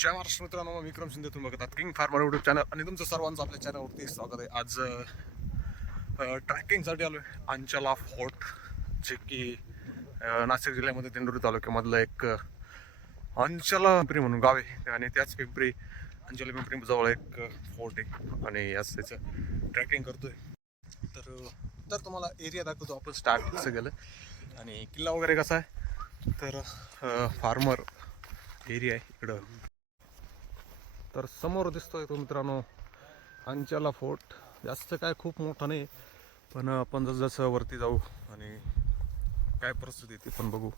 जय महाराष्ट्र मित्रांनो मी विक्रम शिंदे तुम्ही बघतात किंग फार्मर युट्यूब चॅनल आणि तुमचं सर्वांचं आपल्या चॅनलवरती स्वागत आहे. आज ट्रॅकिंगसाठी आलो आहे अंचला फोर्ट जे की नाशिक जिल्ह्यामध्ये दिंडोरी तालुक्यामधलं एक अंचला पिंपरी म्हणून गाव आहे. आणि त्याच पिंपरी अंचला पिंपरी जवळ एक फोर्ट आहे. आणि याच त्याचं ट्रॅकिंग करतोय. तर तर तुम्हाला एरिया दाखवतो आपण स्टार्ट कसं गेलं आणि किल्ला वगैरे कसा आहे? तर फार्मर एरिया आहे इकडं. तर समोर दिसतोय तो मित्रांनो अंचाला फोर्ट. जास्त काय खूप मोठा नाही पण आपण जसं वरती जाऊ आणि काय परिस्थिती ती पण बघू.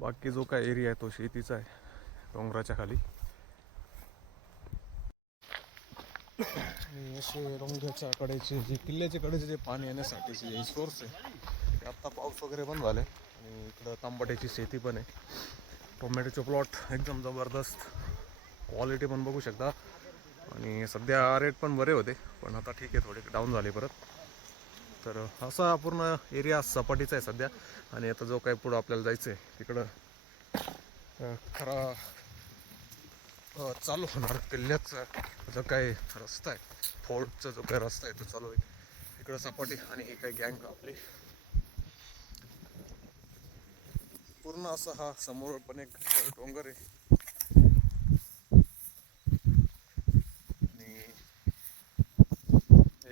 बाकी जो काय एरिया आहे तो शेतीचा आहे डोंगराच्या खाली. आणि असे डोंगराच्या कडेचे जे किल्ल्याचे कडेचे जे पाणी येण्यासाठीचे जे सोर्स आहे ते आत्ता पाऊस वगैरे बंद झाले आणि इकडं तांबट्याची शेती पण आहे. टोमॅटोचे प्लॉट एकदम जबरदस्त. क्वालिटी पण बघू शकता. आणि सध्या रेट पण बरे होते पण आता ठीक आहे थोडे डाऊन झाले परत. तर असा पूर्ण एरिया सपाटीचा आहे सध्या. आणि आता जो काही पुढं आपल्याला जायचं आहे तिकडं खरा चालू होणार किल्ल्याचा जो काही रस्ता आहे फोर्टचा जो काही रस्ता आहे तो चालू आहे. इकडं सपाटी आणि ही काही गँग आपली. पूर्ण असा हा समोर पण एक डोंगर आहे आणि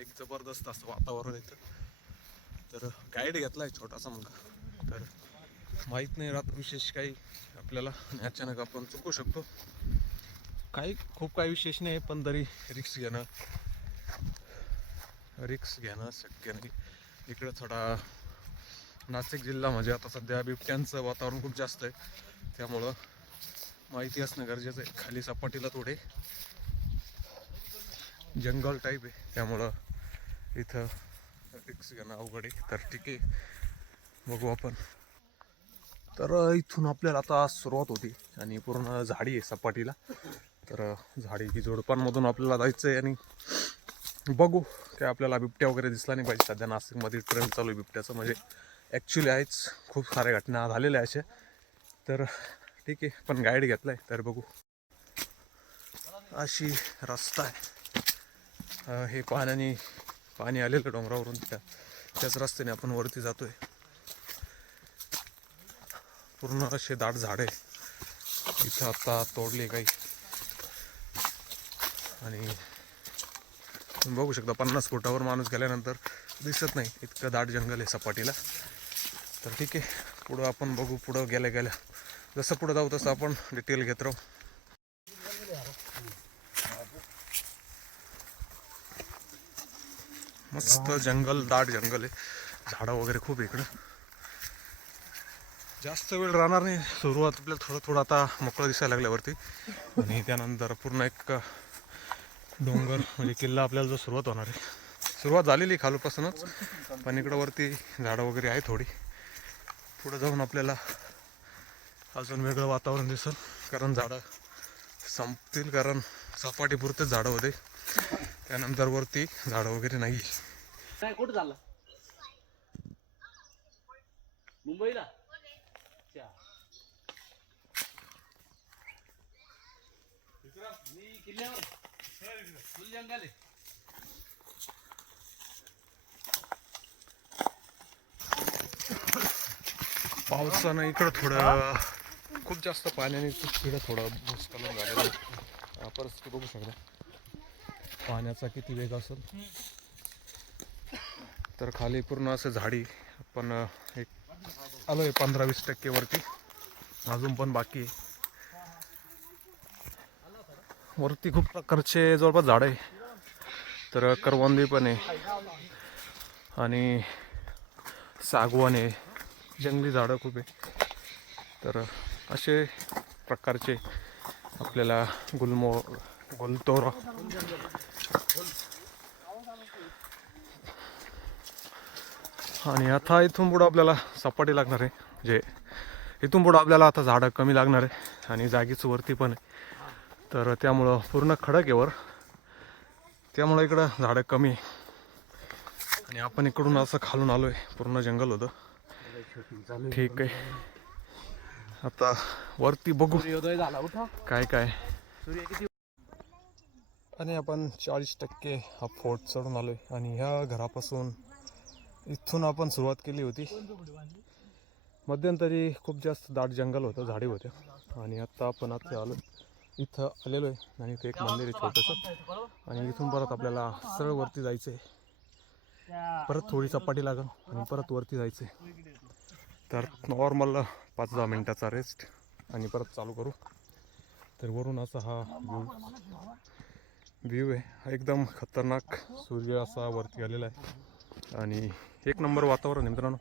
एक जबरदस्त असं वातावरण येतं तर गाईड घेतलाय छोटासा मुलगा. तर माहीत नाही राहत विशेष काही. आपल्याला अचानक आपण चुकू शकतो. काही खूप काही विशेष नाही पण तरी रिक्स घेणं. रिक्स घेणं शक्य नाही. इकडं थोडा नाशिक जिल्हा म्हणजे आता सध्या बिबट्यांचं वातावरण खूप जास्त आहे. त्यामुळं माहिती असणं गरजेचं आहे. खाली सपाटीला थोडे. जंगल टाईप आहे. त्यामुळं इथं रिक्स घेणं अवघड आहे तर ठीक आहे. बघू आपण. तर इथून आपल्याला आता सुरुवात होती आणि पूर्ण झाडी आहे सपाटीला. तर झाडी की जोडपांमधून आपल्याला जायचं आहे आणि बघू काय आपल्याला बिबट्या वगैरे दिसला नाही पाहिजे. सध्या नाशिकमध्ये ट्रेंड चालू आहे बिबट्याचं. म्हणजे ॲक्च्युली आहेच. खूप साऱ्या घटना झालेल्या अशा. तर ठीक आहे पण गाईड घेतलाय. तर बघू. अशी रस्ता आहे. हे पाण्याने पाणी आलेलं डोंगरावरून त्या त्याच रस्त्याने आपण वरती जातोय. पूर्ण असे दाट झाडे इथं आता तोडले काही. आणि तुम्ही बघू शकता पन्नास फुटावर माणूस गेल्यानंतर दिसत नाही इतकं दाट जंगल आहे सपाटीला. तर ठीक आहे पुढं आपण बघू पुढं गेल्या गेल्या. जसं पुढं जाऊ तसं आपण डिटेल घेत राहू. मस्त जंगल दाट जंगल आहे. झाडं वगैरे खूप इकडं. जास्त वेळ राहणार नाही. सुरुवात आपल्याला थोडं थोडं आता मोकळं दिसायला लागल्यावरती आणि त्यानंतर पूर्ण एक डोंगर म्हणजे किल्ला आपल्याला जो सुरुवात होणार आहे. सुरुवात झालेली आहे खालूपासूनच पण इकडं वरती झाडं वगैरे आहे थोडी. पुढं जाऊन आपल्याला अजून वेगळं वातावरण दिसेल. कारण झाडं संपतील कारण सपाटीपुरतेच झाडं होते. त्यानंतर वरती झाडं वगैरे नाही. काय कुठं मुंबईला? अच्छा. मी किल्ल्यावर. फुल जंगल आहे. पावसानं इकडं थोडं खूप जास्त पाण्याने थोडं भूस्खलन झालेलं आहे. परिस्थिती बघू शकता. पाण्याचा किती वेग असेल? तर खाली पूर्ण असं झाडी पण एक आलो आहे पंधरा वीस टक्के वरती. अजून पण बाकी आहे. वरती खूप प्रकारचे जवळपास झाड आहे. तर करवंदी पण आहे. आणि सागवान आहे. जंगली झाडं खूप आहे. तर असे प्रकारचे आपल्याला गुलमो गुलतोरा आणि आता इथून पुढं आपल्याला सपाटी लागणार आहे. म्हणजे इथून पुढं आपल्याला आता झाडं कमी लागणार आहे आणि जागीच वरती पण आहे. तर त्यामुळं पूर्ण खडक आहे वर. त्यामुळं इकडं झाडं कमी आहे. आणि आपण इकडून असं खालून आलोय. पूर्ण जंगल होतं. ठीक आहे. आता वरती बघू. काय काय? आणि आपण चाळीस टक्के हा फोर्ट चढून आलोय. आणि ह्या घरापासून इथून आपण सुरुवात केली होती. मध्यंतरी खूप जास्त दाट जंगल होतं झाडी होत्या आणि आत्ता आपण आता आलो इथं आलेलो आहे आणि इथे एक मंदिर आहे छोटंसं. आणि इथून परत आपल्याला सरळ वरती जायचं आहे परत थोडी चपाटी लागेल आणि परत वरती जायचं आहे तर नॉर्मल पाच दहा मिनटाचा रेस्ट आणि परत चालू करू. तर वरून असा हा व्ह्यू व्ह्यू आहे. हा एकदम खतरनाक सूर्य असा वरती आलेला आहे. आणि एक नंबर वातावरण आहे मित्रांनो.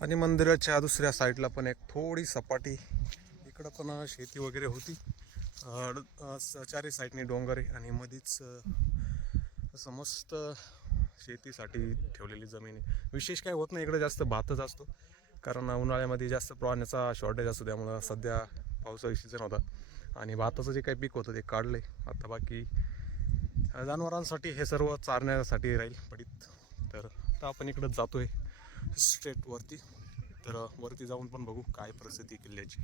आणि मंदिराच्या दुसऱ्या साईडला पण एक थोडी सपाटी. इकडं पण शेती वगैरे होती. स- चारी साईडने डोंगर आहे आणि मध्येच समस्त शेतीसाठी ठेवलेली जमीन आहे. विशेष काय होत नाही इकडे जास्त भातच असतो. कारण उन्हाळ्यामध्ये जास्त पाण्याचा शॉर्टेज असतो त्यामुळं सध्या पावसाळी सीझन होता. आणि भाताचं जे काही पीक होतं ते काढलं आहे आता बाकी जनावरांसाठी हे सर्व चारण्यासाठी राहील पडीत. तर आता आपण इकडं जातोय स्ट्रेट वरती. तर वरती जाऊन पण बघू काय परिस्थिती आहे किल्ल्याची.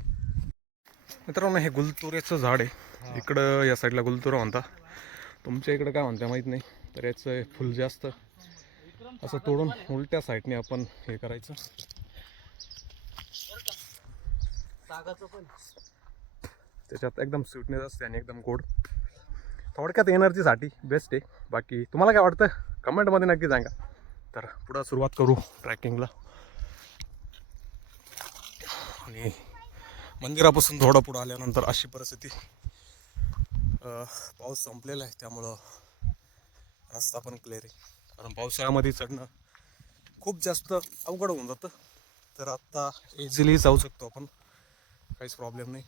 मित्रांनो हे गुलतुऱ्याचं झाड आहे. इकडं या साईडला गुलतुरा म्हणता. तुमच्या इकडं काय म्हणता माहीत नाही तर याचं फुल जास्त. असं तोडून उलट्या साईडने आपण हे करायचं. त्याच्यात एकदम स्वीटनेस असते आणि एकदम गोड. थोडक्यात एनर्जीसाठी बेस्ट आहे. बाकी तुम्हाला काय वाटतं? कमेंटमध्ये नक्की सांगा. तर पुढं सुरुवात करू ट्रॅकिंगला. आणि मंदिरापासून थोडं पुढं आल्यानंतर अशी परिस्थिती पाऊस संपलेला आहे. त्यामुळं रस्ता पण क्लिअर आहे. कारण पावसाळ्यामध्ये चढणं खूप जास्त अवघड होऊन जातं. तर आत्ता इझिली जाऊ शकतो आपण. काहीच प्रॉब्लेम नाही.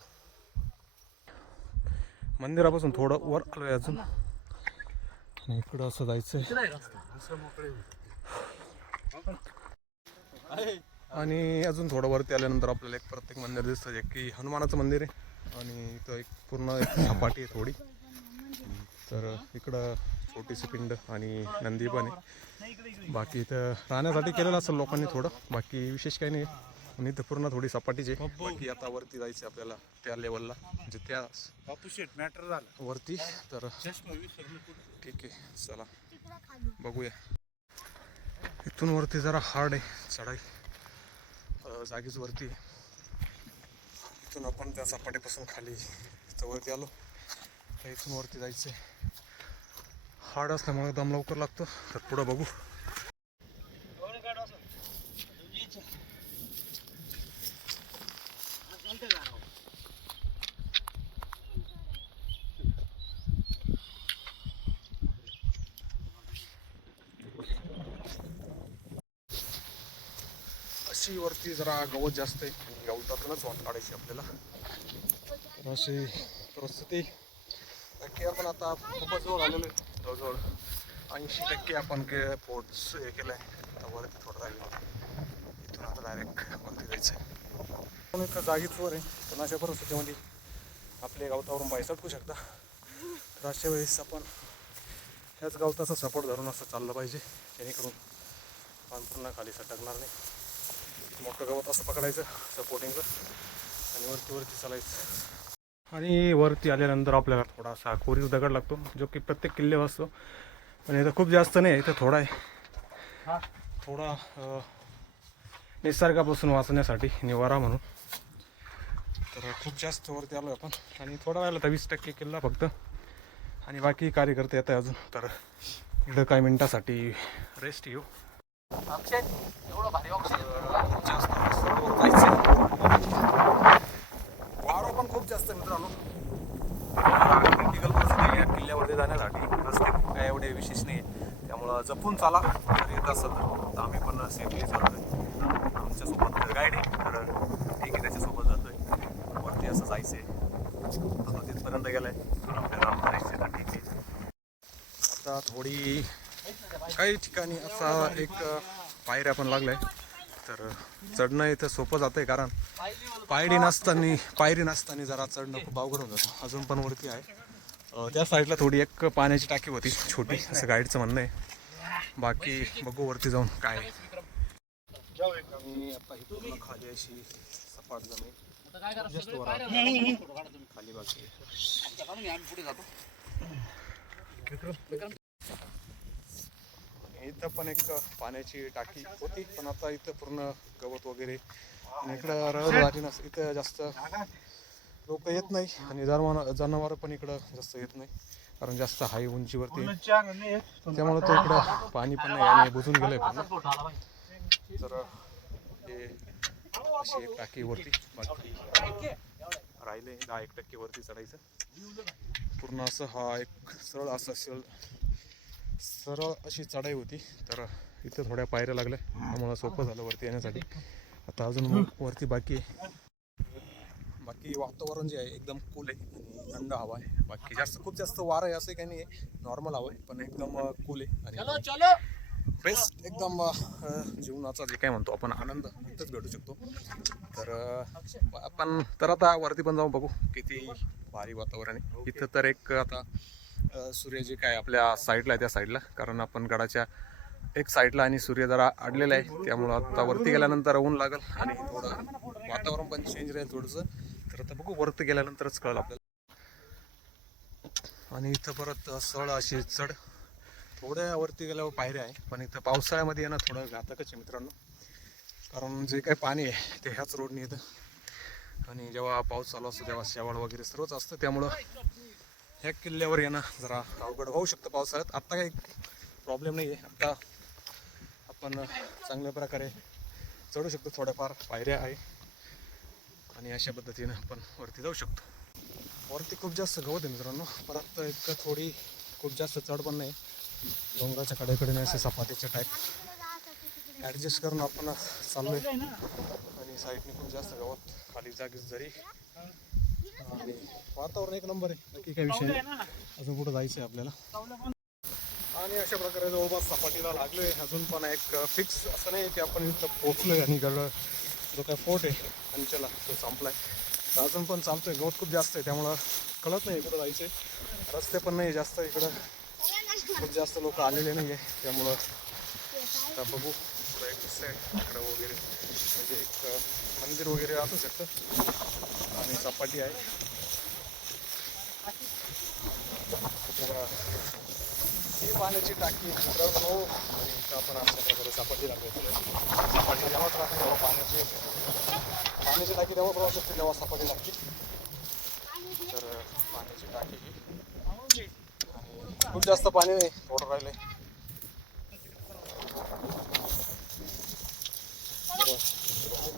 मंदिरापासून थोडं वर आलोय अजून. आणि इकडं असं जायचंय. आणि अजून थोडं वरती आल्यानंतर आपल्याला एक प्रत्येक मंदिर दिसतं जे की हनुमानाचं मंदिर आहे. आणि इथं एक पूर्ण एक सपाटी आहे थोडी. तर इकडं छोटीशी पिंड आणि नंदी पण आहे. बाकी इथं राहण्यासाठी केलेलं असेल लोकांनी थोडं. बाकी विशेष काही नाही. आणि इथं पूर्ण थोडी सपाटीची बाकी आता वरती जायचं आपल्याला त्या लेवलला म्हणजे त्या शेट मॅटर झालं. वरती तर ठीक आहे चला. बघूया. इथून वरती जरा हार्ड आहे चढाई. जागीच वरती. इथून आपण त्या सपाटीपासून खाली इथं वरती आलो. तर इथून वरती जायचं हार्ड असल्यामुळे दम लवकर लागतो. तर पुढं बघू अशी वरती जरा गवत जास्त आहे. गवतातूनच वाट काढायची आपल्याला. तर अशी परिस्थिती. नक्की आपण आता खूपच जवळ आलेलो आहे. जवळजवळ ऐंशी टक्के आपण के पोच हे केलं आहे आता वरती थोडं राहिलं इथून आता डायरेक्ट वरती जायचं आहे पण एका जागीच वर आहे. पण अशा परिस्थितीमध्ये आपले गवतावरून बाय सटकू शकता. तर अशा वेळेस आपण ह्याच गवताचा सपोर्ट धरून असं चाललं पाहिजे. जेणेकरून पान पूर्ण खाली सटकणार नाही. मोठं गवत असं पकडायचं सपोर्टिंगचं आणि वरती वरती चालायचं. आणि वरती आल्यानंतर आपल्याला थोडासा कोरीव दगड लागतो जो की प्रत्येक किल्ल्यावर असतो. पण इथं खूप जास्त नाही इथं थोडा आहे. थोडा निसर्गापासून वाचण्यासाठी निवारा म्हणून. तर खूप जास्त वरती आलो आपण. आणि थोडा वेळाला तर वीस टक्के किल्ला फक्त. आणि बाकी कार्यकर्ते येत आहे अजून. तर इथं काही मिनिटासाठी रेस्ट अक्षय एवढं भारी ऑक्सिजन जास्त सर्व जायचं वारं पण खूप जास्त आहे मित्रांनो क्रिटिकल परिस्थिती या किल्ल्यावरती जाण्यासाठी रस्ते काय एवढे विशेष नाही त्यामुळं जपून चाला. तर येत असेल तर आम्ही पण सेफली चालतोय आमच्यासोबत गाईड आहे. तर ठीक आहे त्याच्यासोबत जातोय. वरती असं जायचं आहे तो तिथपर्यंत गेलाय. आपल्याला परिस्थिती ठीक आहे आता थोडी काही ठिकाणी असा एक पायऱ्या पण लागलाय तर चढणं इथं सोपं जातंय कारण पायरी नसताना पायरी नसताना जरा चढणं खूप अवघड होऊन जातं. अजून पण वरती आहे. त्या साईडला थोडी एक पाण्याची टाकी होती छोटी असं गाईडचं म्हणणं आहे. बाकी बघू वरती जाऊन काय खाली अशी सपाट जमीन जातो इथं पण एक पाण्याची टाकी होती पण आता इथं पूर्ण गवत वगैरे. आणि इकडं रहदारी नस इथं जास्त लोक येत नाही आणि जनावर जनावर पण इकडं जास्त येत नाही. कारण जास्त हाय उंचीवरती. त्यामुळे तो इकडं पाणी पण नाही आणि बुजून गेलंय पाहिजे तर हे अशी एक टाकी वरती बाकी राहिले दहा एक टक्के वरती चढायचं. पूर्ण असं हा एक सरळ असं सरळ सरळ अशी चढाई होती. तर इथं थोड्या पायऱ्या लागल्या. त्यामुळं सोपं झालं वरती येण्यासाठी. आता अजून वरती बाकी आहे. बाकी वातावरण जे आहे एकदम कूल आहे आणि थंड हवा आहे. बाकी जास्त खूप जास्त वारं आहे असं काही नाही आहे. नॉर्मल हवा आहे पण एकदम कूल आहे चलो आणि चलो बेस्ट एकदम जीवनाचा जे काय म्हणतो आपण आनंद इथंच भेटू शकतो. तर आपण तर आता वरती पण जाऊन बघू किती भारी वातावरण आहे. इथं तर एक आता सूर्य जे काय आपल्या साईडला आहे त्या साईडला कारण आपण गडाच्या एक साईडला आणि सूर्य जरा अडलेला आहे. त्यामुळं आता वरती गेल्यानंतर ऊन लागल आणि थोडं वातावरण पण चेंज राहील थोडंसं. तर आता बघू वरती गेल्यानंतरच कळलं आपल्याला. आणि इथं परत सळ अशी चढ. थोड्या वरती गेल्यावर पायऱ्या आहे पण इथं पावसाळ्यामध्ये येणं थोडं घातकच आहे मित्रांनो. कारण जे काही पाणी आहे ते ह्याच रोडने येतं. आणि जेव्हा पाऊस चालू असतो तेव्हा शेवाळ वगैरे सर्वच असतं. त्यामुळं ह्या किल्ल्यावर येणं जरा अवघड होऊ शकतं पावसाळ्यात. आत्ता काही प्रॉब्लेम नाही आहे आत्ता आपण चांगल्या प्रकारे चढू शकतो. थोड्याफार पायऱ्या आहे. आणि अशा पद्धतीनं आपण वरती जाऊ शकतो. वरती खूप जास्त गवत आहे मित्रांनो परत एक थोडी खूप जास्त चढ पण नाही. डोंगराच्या कडेकडे नाही असे सपाटीच्या टाईप ॲडजस्ट करून आपण चाललोय. आणि साईडने खूप जास्त गवत खाली जागीच जरी. आणि वातावरण एक नंबर आहे. नक्की काय विषय नाही. अजून कुठं जायचं आहे आपल्याला? आणि अशा प्रकारे जवळपास सपाटीला लागलोय. अजून पण एक फिक्स असं नाही की आपण इथं पोचलोय आणि गड जो काय फोर्ट आहे अंचला तो संपलाय. आहे अजून पण चालतोय. गवत खूप जास्त आहे त्यामुळं कळत नाही कुठं आहे रस्ते पण नाही जास्त इकडं. खूप जास्त लोक आलेले नाही आहे त्यामुळं आता बघू. पुढं एक दिसतंय इकडं वगैरे. म्हणजे एक मंदिर वगैरे असू शकतं. आणि सपाटी आहे. ही पाण्याची टाकी मित्रांनो. आणि इथं आपण आमच्या प्रकारे सपाटी लागतो सापडली जेव्हा राहते तेव्हा पाण्याची पाण्याची टाकी तेव्हा राहू शकते तेव्हा सापडली लागते तर पाण्याची टाकी ही आणि खूप जास्त पाणी नाही थोडं राहिले. तर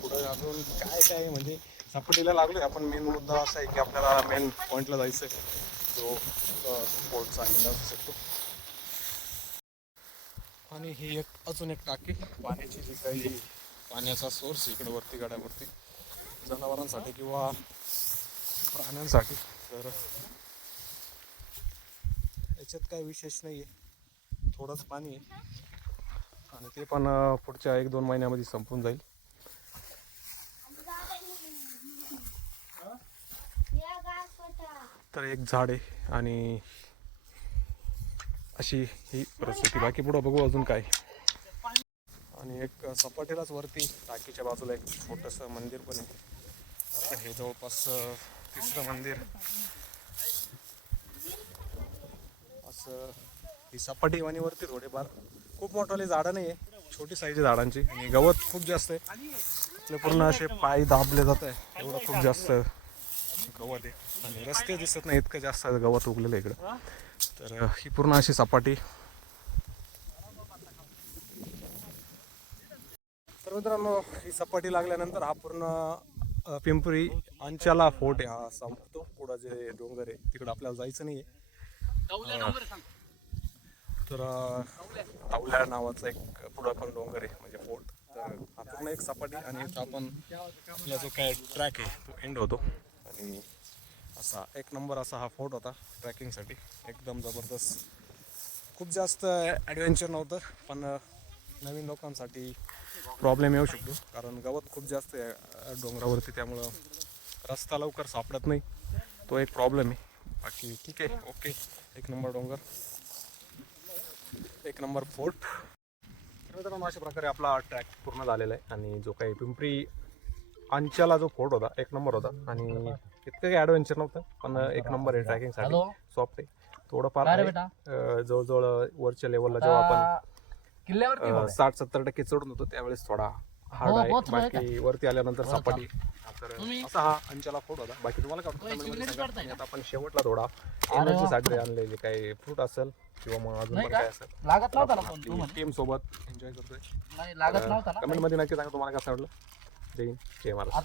पुढे अजून काय काय म्हणजे सपाटीला लागलोय. आपण मेन मुद्दा असा आहे की आपल्याला मेन पॉईंटला जायचं आहे जो स्पोर्ट्स आहे असू शकतो. आणि ही एक अजून एक टाकी. पाण्याची जी काही पाण्याचा सोर्स इकडे वरती गाड्यावरती जनावरांसाठी किंवा प्राण्यांसाठी तर याच्यात काय विशेष नाही आहे थोडंच पाणी आहे. आणि ते पण पुढच्या एक दोन महिन्यामध्ये संपून जाईल. तर एक झाड आहे आणि अशी ही परिस्थिती. बाकी पुढं बघू अजून काय. आणि एक सपाटीलाच वरती टाकीच्या बाजूला एक छोटंसं मंदिर पण आहे. आता हे जवळपास तिसरं मंदिर. असं ही सपाटी वाणीवरती थोडेफार. खूप मोठाले झाडं नाही आहे छोटी साईज झाडांची. आणि गवत खूप जास्त आहे. आपले पूर्ण असे पाय दाबले जात आहे. एवढं खूप जास्त गवत आहे. आणि रस्ते दिसत नाही इतकं जास्त गवत उगलेलं आहे इकडं. तर ही पूर्ण अशी सपाटी. तर मित्रांनो ही सपाटी लागल्यानंतर हा पूर्ण पिंपरी अंचाला फोर्ट हा संपतो पुढं जे डोंगर आहे तिकडं आपल्याला जायचं नाही आहे तर तावल्या. नावाचा एक पुढं पण डोंगर आहे म्हणजे फोर्ट. तर हा पूर्ण एक सपाटी आणि आपण आपला जो काय ट्रॅक आहे तो एंड होतो. आणि असा एक नंबर असा हा फोर्ट होता ट्रॅकिंगसाठी. एकदम जबरदस्त. खूप जास्त ॲडव्हेंचर नव्हतं पण नवीन लोकांसाठी प्रॉब्लेम येऊ शकतो. कारण गवत खूप जास्त आहे डोंगरावरती. त्यामुळं रस्ता लवकर सापडत नाही. तो एक प्रॉब्लेम आहे. बाकी ठीक आहे ओके. एक नंबर डोंगर. एक नंबर फोर्ट. मित्रांनो अशा प्रकारे आपला ट्रॅक पूर्ण झालेला आहे. आणि जो काही पिंपरी अंच्याला जो फोर्ट होता एक नंबर होता. आणि इतकं काही ॲडव्हेंचर नव्हतं पण एक नंबर आहे ट्रॅकिंगसाठी हॅलो सॉफ्ट आहे. थोडंफार आहे. जवळजवळ वरच्या लेवलला जेव्हा आपण किल्ल्यावरती अं. साठ सत्तर टक्के चढून होतो त्यावेळेस थोडा हार्ड हो, आहे. बाकी वरती आल्यानंतर सपाटी. तर असा हा अंच्याला फोड होता. बाकी तुम्हाला काय वाटतं comment मध्ये शिवनेरी सांगा. काढताय. आणि आता आपण शेवटला थोडा. एनर्जीसाठी आणलेले काही फ्रूट असेल किंवा मग अजून पण? काय असेल. लागत नव्हता ना फोन तू म्हणे. टीम सोबत एन्जॉय करतोय. नाही लागत नव्हता ना. कमेंटमध्ये नक्की सांगा तुम्हाला कसं वाटलं? जय हिंद जय महाराष्ट्र